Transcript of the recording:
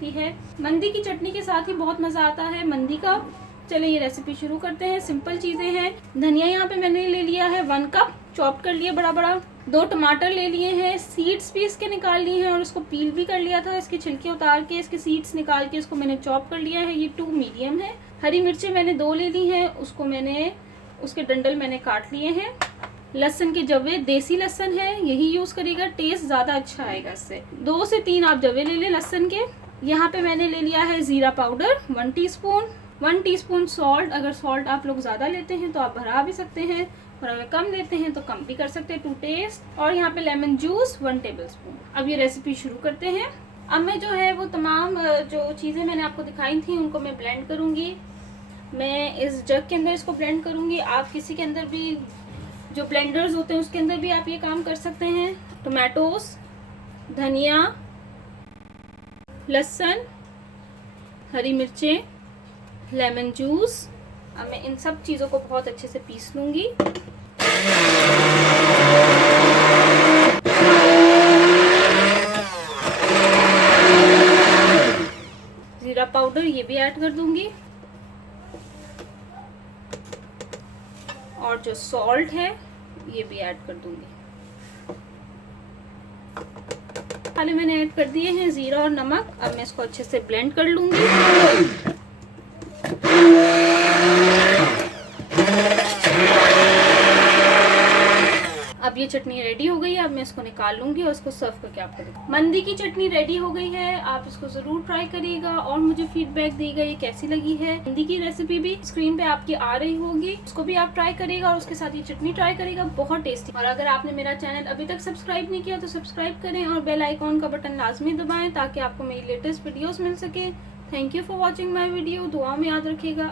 लगती है। मंदी की चटनी के साथ ही बहुत मज़ा आता है मंदी का। चले ये रेसिपी शुरू करते हैं। सिंपल चीज़ें हैं। धनिया यहाँ पे मैंने ले लिया है 1 कप, चॉप कर लिया बड़ा बड़ा। 2 टमाटर ले लिए हैं, सीड्स भी इसके निकाल लिए हैं और उसको पील भी कर लिया था। इसके छिलके उतार के इसके सीड्स निकाल के इसको मैंने चॉप कर लिया है। ये 2 मीडियम है। हरी मिर्चें मैंने 2 ले ली हैं, उसको मैंने उसके डंडल मैंने काट लिए हैं। लहसुन के जवे, देसी लहसुन है, यही यूज़ करिएगा, टेस्ट ज़्यादा अच्छा आएगा इससे। 2 से 3 आप जवे ले लें लहसुन के। यहाँ पे मैंने ले लिया है ज़ीरा पाउडर 1 टीस्पून, 1 टीस्पून सॉल्ट। अगर सॉल्ट आप लोग ज़्यादा लेते हैं तो आप बढ़ा भी सकते हैं, और अगर कम लेते हैं तो कम भी कर सकते हैं टू टेस्ट। और यहाँ पे लेमन जूस 1 टेबलस्पून। अब ये रेसिपी शुरू करते हैं। अब मैं जो है वो तमाम जो चीज़ें मैंने आपको दिखाई थी उनको मैं ब्लेंड करूँगी। मैं इस जग के अंदर इसको ब्लेंड करूँगी। आप किसी के अंदर भी, जो ब्लेंडर्स होते हैं उसके अंदर भी आप ये काम कर सकते हैं। टोमेटोस, धनिया, लहसुन, हरी मिर्चें, लेमन जूस। अब मैं इन सब चीज़ों को बहुत अच्छे से पीस लूँगी। जीरा पाउडर ये भी ऐड कर दूँगी, और जो सॉल्ट है ये भी ऐड कर दूँगी। पहले मैंने ऐड कर दिए हैं ज़ीरा और नमक। अब मैं इसको अच्छे से ब्लेंड कर लूँगी। अब ये चटनी रेडी हो गई है। अब मैं इसको निकाल लूँगी और इसको सर्व करके आपको दिखाऊंगी। मंदी की चटनी रेडी हो गई है। आप इसको ज़रूर ट्राई करिएगा और मुझे फीडबैक दीजिएगा ये कैसी लगी है। मंदी की रेसिपी भी स्क्रीन पे आपकी आ रही होगी, उसको भी आप ट्राई करिएगा और उसके साथ ये चटनी ट्राई करिएगा, बहुत टेस्टी। और अगर आपने मेरा चैनल अभी तक सब्सक्राइब नहीं किया तो सब्सक्राइब करें और बेल आइकॉन का बटन लाजमी दबाएं ताकि आपको मेरी लेटेस्ट वीडियोज़ मिल सके। Thank you for watching my video. दुआ में याद रखिएगा।